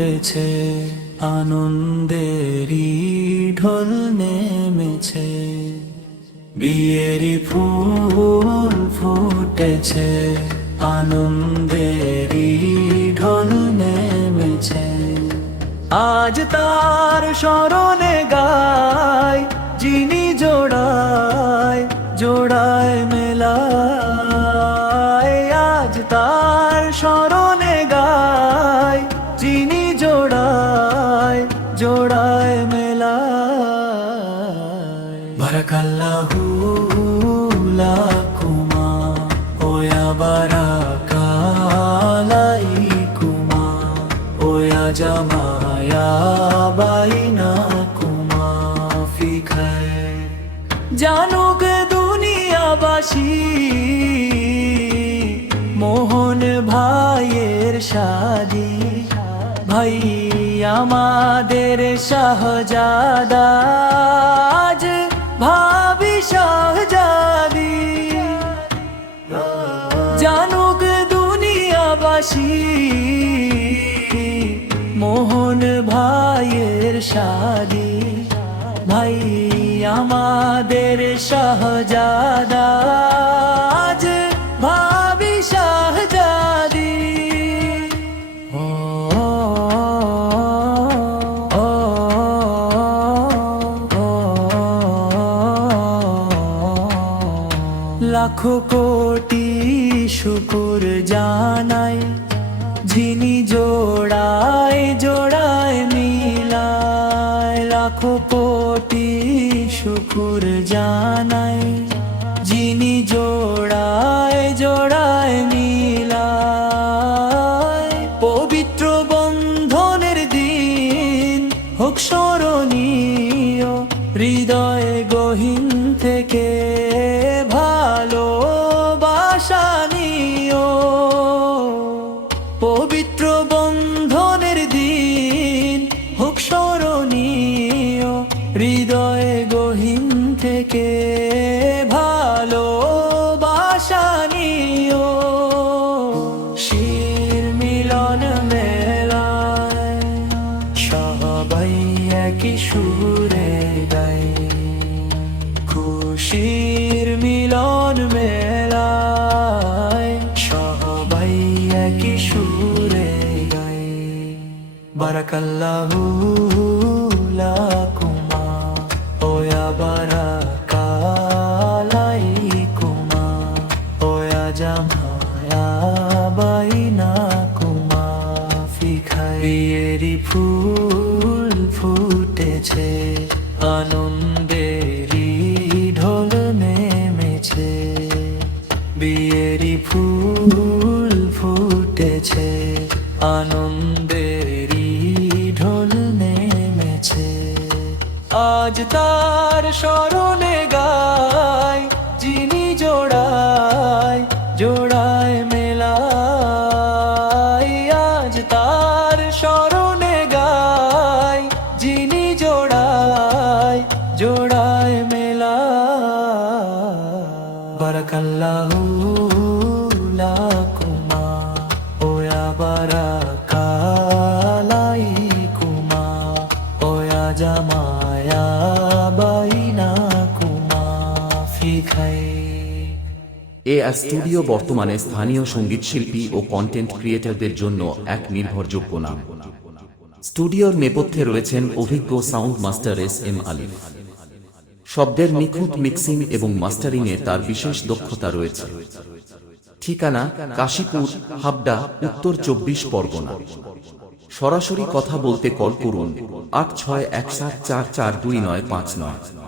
ফুটেছে, আনন্দেরই ঢল নেমেছে। বিয়েরই ফুল ফুটেছে, আনন্দেরই ঢল নেমেছে। আজ তার স্মরণে গায়, যিনি জোড়ায় জোড়ায় মেলায়। আজ তার স্মরণে গায়, যিনি জোড়ায় জোড়ায় মেলায়। বারাকাল্লাহু লাকুমা ওয়া বারাকালাইকুমা ওয়া জামায়া বাইনাকুমা ফি খায়র। জানুক দুনিয়াবাসী, মোহন ভাইয়ের শাদি। ভাই আমাদের শাহজাদা, আজ ভাবি শাহজাদি। জানুক দুনিয়াবাসী, মোহন ভাইয়ের শাদি। ভাই আমাদের শাহজাদা, আজ ভাবি শাহজাদি। লাখো কোটি শুকুর জানাই, যিনি জোড়ায় জোড়ায় মিলায়। লাখো কোটি শুকুর জানাই, যিনি জোড়ায় জোড়ায় মিলায়। পবিত্র বন্ধনের দিন হোক স্মরণীয়, হৃদয়ে গহীন থেকে ভালোবাসা নিও। পবিত্র বন্ধনের দিন হোক স্মরণীয়, হৃদয়ে গহীন থেকে ভালোবাসা নিও। শির মিলন মেলায়, সবাই একই সুরে গায়। খুশির মিলন মেলায়, সবাই একই সুরে গায়। বারাকাল্লাহু লাকুমা ওয়া বারাকালাইকুমা ওয়া জামায়া বাইনাকুমা ফি খায়র। বিয়েরই ফুল ফুটেছে, আনন্দেরই ঢল নেমেছে। বিয়েরই ফুল ফুটেছে, আনন্দেরই ঢল নেমেছে। আজ তার স্মরণে গায়, যিনি জোড়ায় জোড়ায় মেলায়। আজ তার স্মরণে গায়, যিনি জোড়ায় জোড়ায় মেলায়। বারাকাল্লাহু লাকুমা ওয়া বারাকালাইকুমা ওয়া জামায়া বাইনাকুমা ফি খায়র। স্টুডিও বর্তমানে স্থানীয় সঙ্গীত শিল্পী ও কন্টেন্ট ক্রিয়েটরদের জন্য এক নির্ভরযোগ্য নাম। স্টুডিওর নেপথ্যে রয়েছেন অভিজ্ঞ সাউন্ড মাস্টার এস.এম. আলিফ। শব্দের নিখুঁত মিক্সিং এবং মাস্টারিংয়ে তার বিশেষ দক্ষতা রয়েছে। ঠিকানা কাশীপুর, হাবড়া, উত্তর 24 পরগনা। সরাসরি কথা বলতে কল করুন 8617442959।